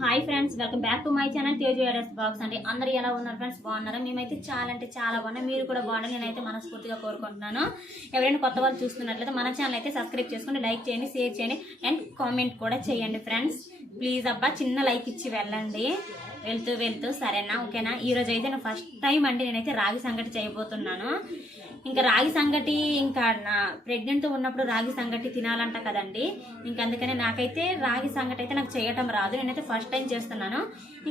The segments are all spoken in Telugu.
Hi friends welcome back to my channel Teju ఎడర్స్ box అండి అందరు ఎలా ఉన్నారు ఫ్రెండ్స్ బాగున్నారా? మేమైతే చాలా అంటే చాలా బాగున్నాం. మీరు కూడా బాగున్నారు నేనైతే మనస్ఫూర్తిగా కోరుకుంటున్నాను. ఎవరైనా కొత్త వాళ్ళు చూస్తున్నట్లయితే మన ఛానల్ అయితే సబ్స్క్రైబ్ చేసుకుని లైక్ చేయండి షేర్ చేయండి అండ్ కామెంట్ కూడా చేయండి ఫ్రెండ్స్ ప్లీజ్ అబ్బా చిన్న లైక్ ఇచ్చి వెళ్ళండి. వెళ్తూ వెళ్తూ సరేనా? ఓకేనా? ఈరోజు అయితే నేను ఫస్ట్ టైం అండి నేనైతే రాగి సంగటి చేయబోతున్నాను. ఇంకా రాగి సంగటి ఇంకా నా ప్రెగ్నెంట్ ఉన్నప్పుడు రాగి సంగటి తినాలంట కదండి. ఇంకా అందుకనే నాకైతే రాగి సంగటి అయితే నాకు చేయటం రాదు. నేనైతే ఫస్ట్ టైం చేస్తున్నాను.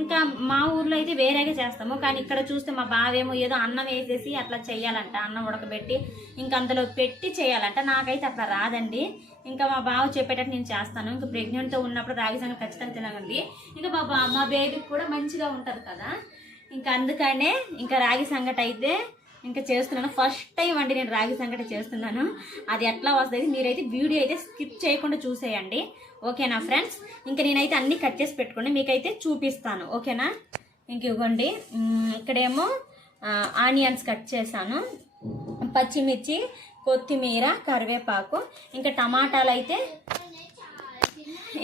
ఇంకా మా ఊర్లో అయితే వేరేగా చేస్తాము. కానీ ఇక్కడ చూస్తే మా బావేమో ఏదో అన్నం వేసేసి అట్లా చేయాలంట. అన్నం ఉడకబెట్టి ఇంకా అందులో పెట్టి చేయాలంట. నాకైతే అట్లా రాదండి. ఇంకా మా బావ చెప్పేటట్టు నేను చేస్తాను. ఇంకా ప్రెగ్నెంట్తో ఉన్నప్పుడు రాగి సంగటి ఖచ్చితంగా తినగండి ఇంకా మా బా మా బేబీకి కూడా మంచిగా ఉంటుంది కదా. ఇంకా అందుకనే ఇంకా రాగి సంగటి అయితే ఇంకా చేస్తున్నాను. ఫస్ట్ టైం అండి నేను రాగి సంగటి చేస్తున్నాను. అది ఎట్లా వస్తుంది? మీరైతే వీడియో అయితే స్కిప్ చేయకుండా చూసేయండి. ఓకేనా ఫ్రెండ్స్? ఇంకా నేనైతే అన్ని కట్ చేసి పెట్టుకోండి మీకైతే చూపిస్తాను. ఓకేనా? ఇంక ఇవ్వండి. ఇక్కడేమో ఆనియన్స్ కట్ చేశాను. పచ్చిమిర్చి కొత్తిమీర కరివేపాకు ఇంకా టమాటాలు అయితే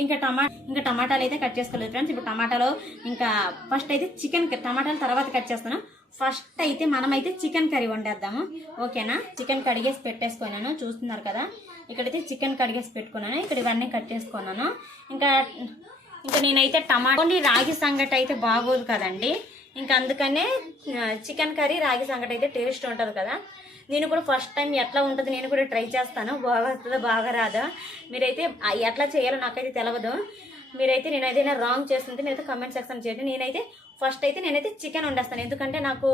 ఇంకా టమా ఇంకా టమాటాలు అయితే కట్ చేసుకోలేదు ఫ్రెండ్స్. ఇప్పుడు టమాటాలో ఇంకా ఫస్ట్ అయితే చికెన్ టమాటాలు తర్వాత కట్ చేస్తాను. ఫస్ట్ అయితే మనమైతే చికెన్ కర్రీ వండేద్దాము. ఓకేనా? చికెన్ కడిగేసి పెట్టేసుకున్నాను. చూస్తున్నారు కదా? ఇక్కడైతే చికెన్ కడిగేసి పెట్టుకున్నాను. ఇక్కడ ఇవన్నీ కట్ చేసుకున్నాను. ఇంకా ఇంకా నేనైతే టమాటా రాగి సంగటి అయితే బాగోదు కదండి. ఇంకా అందుకనే చికెన్ కర్రీ రాగి సంగటి అయితే టేస్ట్ ఉంటుంది కదా. నేను కూడా ఫస్ట్ టైం ఎట్లా ఉంటుంది నేను కూడా ట్రై చేస్తాను. బాగా వస్తుందో బాగా రాదా మీరైతే ఎట్లా చేయాలో నాకైతే తెలియదు మీరైతే నేను ఏదైనా రాంగ్ చేస్తుంటే నేనైతే కమెంట్ సెక్షన్ చేయండి. నేనైతే ఫస్ట్ అయితే నేనైతే చికెన్ వండేస్తాను. ఎందుకంటే నాకు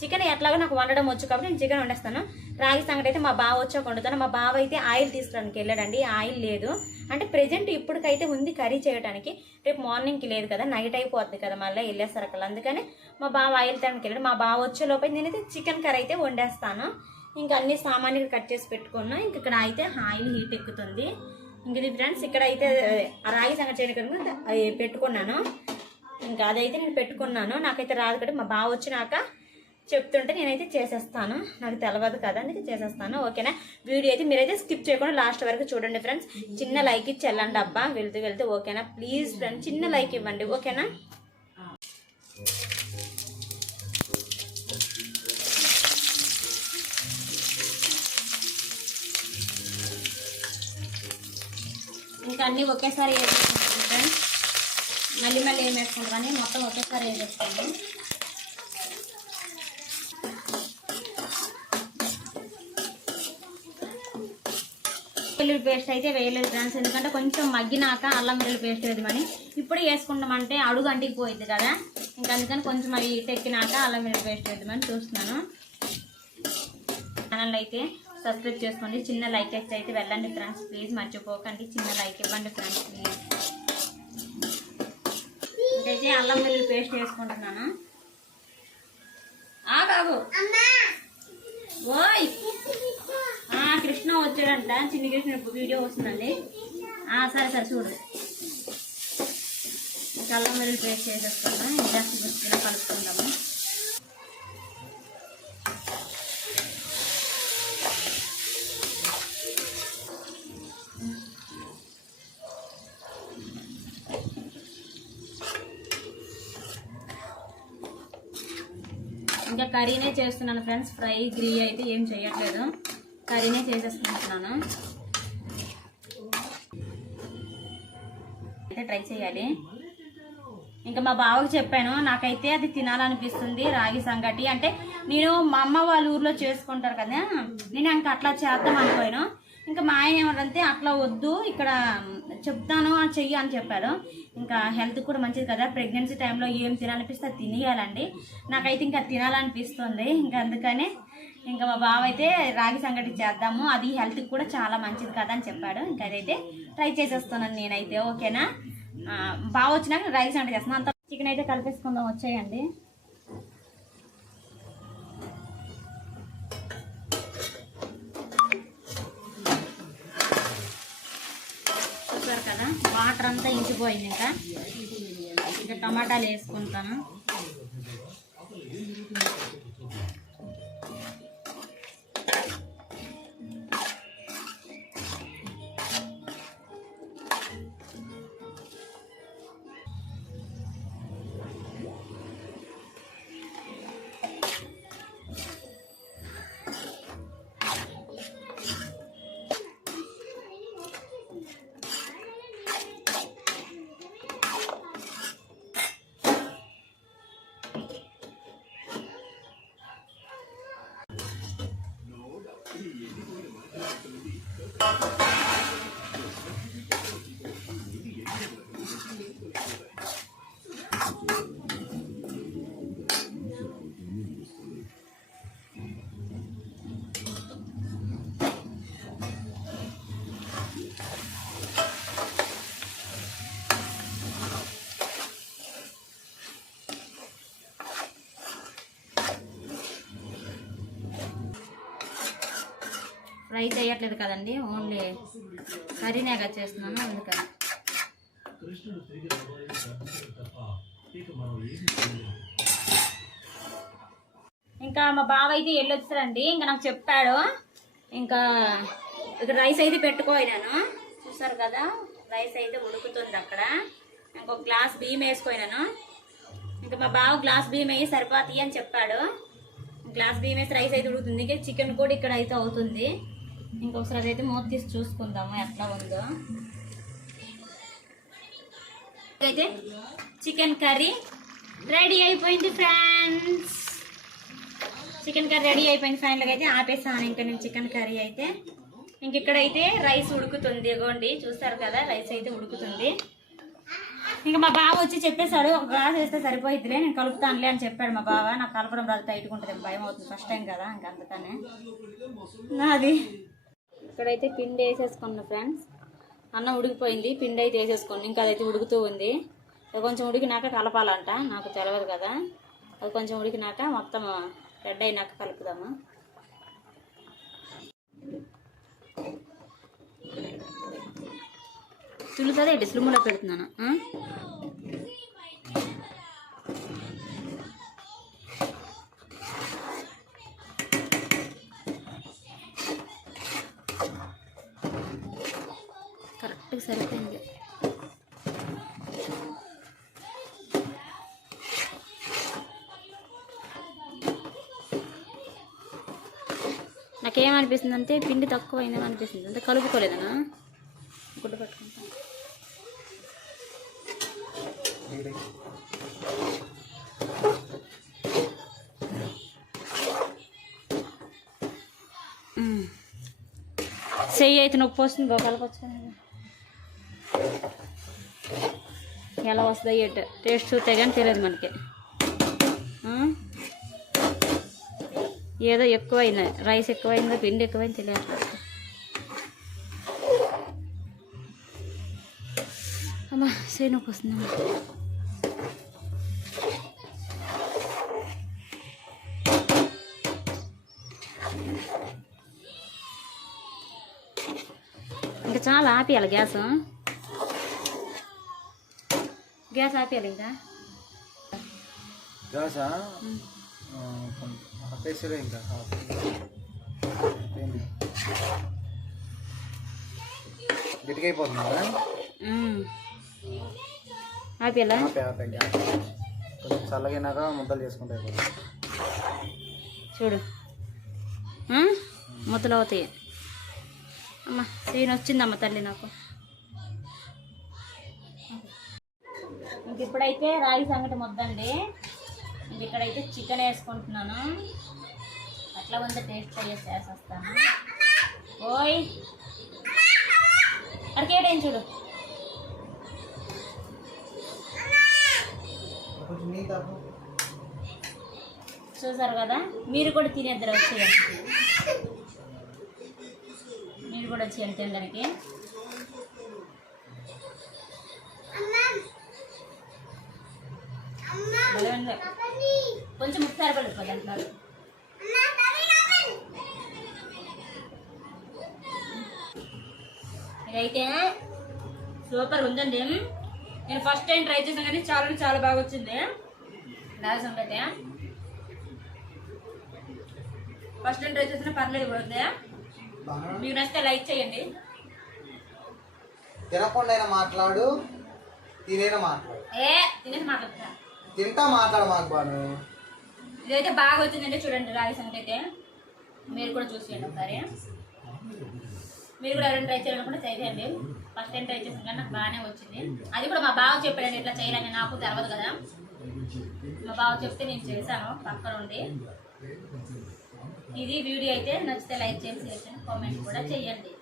చికెన్ ఎట్లాగో నాకు వండడం వచ్చు కాబట్టి నేను చికెన్ వండేస్తాను. రాగి సంగటి అయితే మా బావ వచ్చాక వండుతాను మా బావ అయితే ఆయిల్ తీసుకురానికి వెళ్ళాడండి. ఆయిల్ లేదు. అంటే ప్రెజెంట్ ఇప్పటికైతే ఉంది కర్రీ చేయడానికి రేపు మార్నింగ్కి లేదు కదా. నైట్ అయిపోతుంది కదా మళ్ళీ వెళ్ళేసరికి అందుకని మా బావ ఆయిల్ తనకి వెళ్ళాడు. మా బావ వచ్చే లోపల నేనైతే చికెన్ కర్రీ అయితే వండేస్తాను. ఇంకా అన్ని సామాన్యులు కట్ చేసి పెట్టుకున్నా. ఇంక ఇక్కడ అయితే ఆయిల్ హీట్ ఎక్కుతుంది. ఇంక ఇది ఫ్రెండ్స్ ఇక్కడ అయితే రాగి సంగతి చేయడానికి పెట్టుకున్నాను. ఇంకా అదైతే నేను పెట్టుకున్నాను. నాకైతే రాదు కదా మా బావ వచ్చినాక చెప్తుంటే నేనైతే చేసేస్తాను. నాకు తెలియదు కదా అందుకే చేసేస్తాను. ఓకేనా? వీడియో అయితే మీరైతే స్కిప్ చేయకుండా లాస్ట్ వరకు చూడండి ఫ్రెండ్స్. చిన్న లైక్ ఇచ్చి వెళ్ళండి అబ్బా. వెళ్తూ వెళ్తూ ఓకేనా? ప్లీజ్ ఫ్రెండ్స్ చిన్న లైక్ ఇవ్వండి. ఓకేనా? ఇంకా అన్నీ ఒకేసారి ఫ్రెండ్స్. మళ్ళీ మళ్ళీ ఏం వేసుకుంటాం కానీ మొత్తం ఒకేసారి వేసేస్తాను వెల్లుల్లి పేస్ట్ అయితే వేయలేదు ఫ్రెండ్స్. ఎందుకంటే కొంచెం మగ్గినాక అల్లం వెల్లుల్లి పేస్ట్ వేద్దామని ఇప్పుడు వేసుకుంటామంటే అడుగు అంటికి పోయింది కదా. ఇంకా అందుకని కొంచెం అవి తెక్కినాక అల్లం వెల్లుల్లి పేస్ట్ వేద్దామని చూస్తున్నాను. ఛానల్ అయితే సబ్స్క్రైబ్ చేసుకోండి. చిన్న లైక్ వేస్తే అయితే వెళ్ళండి ఫ్రెండ్స్. ప్లీజ్ మర్చిపోకండి. చిన్న లైక్ ఇవ్వండి ఫ్రెండ్స్. ప్లీజ్ ఇంకైతే అల్లం వెల్లుల్లి పేస్ట్ వేసుకుంటున్నాను. ఆ బాబు. ఓయ్. ఆ, కృష్ణ వచ్చాడంట. చిన్ని కృష్ణ ఇప్పుడు వీడియో వస్తుందండి. ఆ, సరే సరే చూడు. ఇంకా అల్లం వెల్లుల్లి పేస్ట్ చేసేసుకుందాం ఇంకా కలుపుకుందాము. కర్రీనే చేస్తున్నాను ఫ్రెండ్స్. ఫ్రై గ్రీ అయితే ఏం చేయట్లేదు. కర్రీనే చేసేసుకుంటున్నాను. అయితే ట్రై చేయాలి. ఇంకా మా బావకు చెప్పాను నాకైతే అది తినాలనిపిస్తుంది రాగి సంగటి. అంటే నేను మా అమ్మ వాళ్ళ ఊర్లో చేసుకుంటారు కదా నేను ఇంకా అట్లా చేద్దాం అనుకోను. ఇంకా మా ఆయన ఏమంటే అట్లా వద్దు ఇక్కడ చెప్తాను అని చెయ్యి అని చెప్పాడు ఇంకా హెల్త్ కూడా మంచిది కదా ప్రెగ్నెన్సీ టైంలో ఏం తినాలనిపిస్తే అది తినేయాలండి. నాకైతే ఇంకా తినాలనిపిస్తుంది ఇంకా అందుకనే ఇంకా మా బావ అయితే రాగి సంగటి చేద్దాము అది హెల్త్కి కూడా చాలా మంచిది కదా అని చెప్పాడు. ఇంకా అదైతే ట్రై చేసేస్తున్నాను నేనైతే ఓకేనా? బావ బాగా వచ్చినాక రాగి సంగటి చేస్తున్నాను అంత చికెన్ అయితే కలిపేసుకుందాం వచ్చేయండి చూసారు కదా వాటర్ అంతా ఇంకిపోయింది ఇంకా. ఇంకా టమాటాలు వేసుకుంటాను. ఫ్రై చేయట్లేదు కదండి ఓన్లీ కర్రీనేగా చేస్తున్నాను అందుకని. ఇంకా మా బావ అయితే వెళ్ళొచ్చారండి ఇంకా నాకు చెప్పాడు. ఇంకా ఇక్కడ రైస్ అయితే పెట్టుకోయినాను. చూసారు కదా రైస్ అయితే ఉడుకుతుంది అక్కడ. ఇంకొక గ్లాస్ బియ్యం వేసుకోయినాను ఇంకా మా బావ గ్లాస్ బియ్యం వేసి సరిపోతాయి అని చెప్పాడు. గ్లాస్ బియ్యం వేసి రైస్ అయితే ఉడుకుతుంది. ఇంకా చికెన్ కూడా ఇక్కడ అయితే అవుతుంది. ఇంకొకసారి అదైతే మూత తీసి చూసుకుందాము ఎట్లా ఉందో. అయితే చికెన్ కర్రీ రెడీ అయిపోయింది ఫ్రెండ్స్. చికెన్ కర్రీ రెడీ అయిపోయింది ఫైనల్గా అయితే ఆపేసాను ఇంకా నేను చికెన్ కర్రీ అయితే. ఇంక ఇక్కడైతే రైస్ ఉడుకుతుంది ఇగోండి చూస్తారు కదా రైస్ అయితే ఉడుకుతుంది. ఇంకా మా బావ వచ్చి చెప్పేశాడు ఒక గ్లాస్ వేస్తే సరిపోయిద్దిలే నేను కలుపుతానులే అని చెప్పాడు మా బావ. నాకు కలపడం రాదు టైట్గా ఉంటుంది భయం అవుతుంది ఫస్ట్ టైం కదా ఇంక అందుకనే. నాది ఇక్కడైతే పిండి వేసేసుకున్నా ఫ్రెండ్స్. అన్నం ఉడికిపోయింది పిండి అయితే వేసేసుకోండి ఇంకా అదైతే ఉడుకుతూ ఉంది. అది కొంచెం ఉడికినాక కలపాలంట నాకు తెలియదు కదా. అది కొంచెం ఉడికినాక మొత్తం రెడ్ అయినాక కలుపుదాము. తులుతుంది ఏంటి స్లిమ్లో పెడుతున్నాను? నాకేమనిపిస్తుంది అంటే పిండి తక్కువ అయిందని అనిపిస్తుంది. అంటే కలుపుకోలేదనా? గుడ్డ పట్టుకుంటాను చెయ్యి అయితే నొప్పి వస్తుంది గోకాలకు ఎలా వస్తుంది ఎట్ టేస్ట్ చూస్తే కానీ తెలియదు మనకి. ఏదో ఎక్కువైంది రైస్ ఎక్కువైందో పిండి ఎక్కువైంది తెలియట్లేదు. అమ్మా చేయి నొప్పి వస్తుందమ్మా ఇంకా చాలా ఆపేయాలి గ్యాస్. గ్యాస్ ఆపేయాలి ఇంకా. గ్యాసా? ఆపేసరే ఇంకా కొంచెం చల్లగైనాక ముద్దలు చేసుకుంటే చూడు? ముద్దలు అవుతాయి. అమ్మ సీన్ వచ్చిందమ్మ తల్లి నాకు. ఇంక ఇప్పుడైతే రాగి సంగటి ముద్దండి. ఇక్కడైతే చికెన్ వేసుకుంటున్నాను. అట్లా ఉంది టేస్ట్ చేసి వేసేస్తాను ఓయ్! అడికేడేం చూడు? చూసారు కదా? మీరు కూడా తినేద్దరు వచ్చేయండి. మీరు కూడా వచ్చేయండి తినడానికి. కొంచెం ముక్తారు పడిపోద్ది అంటున్నారు ఇదైతే సూపర్ ఉందండి. నేను ఫస్ట్ టైం ట్రై చేసాను కానీ చాలా చాలా బాగా వచ్చింది. రాసం అయితే. ఫస్ట్ టైం ట్రై చేసినా పర్లేదు పడుతుంది మీకు నచ్చితే లైక్ చేయండి. తినకుండా మాట్లాడు తినేనా మాట్లాడు. ఏ తినేసి మాట్లాడతా. తింటా మాట్లాడు మాకు బాను. ఇదైతే బాగా వచ్చిందంటే చూడండి రాగి సంగతి అయితే. మీరు కూడా చూసేయండి ఒకసారి. మీరు కూడా ఎవరైనా ట్రై చేయాలనుకుంటే చేయండి. ఫస్ట్ టైం ట్రై చేసిన కానీ నాకు బాగానే వచ్చింది. అది కూడా మా బావ చెప్పాడండి ఇట్లా చేయాలని నాకు తెలవదు కదా. మా బావ చెప్తే నేను చేశాను పక్కన ఉండి. ఇది వీడియో అయితే నచ్చితే లైక్ చేసి కామెంట్ కూడా చేయండి.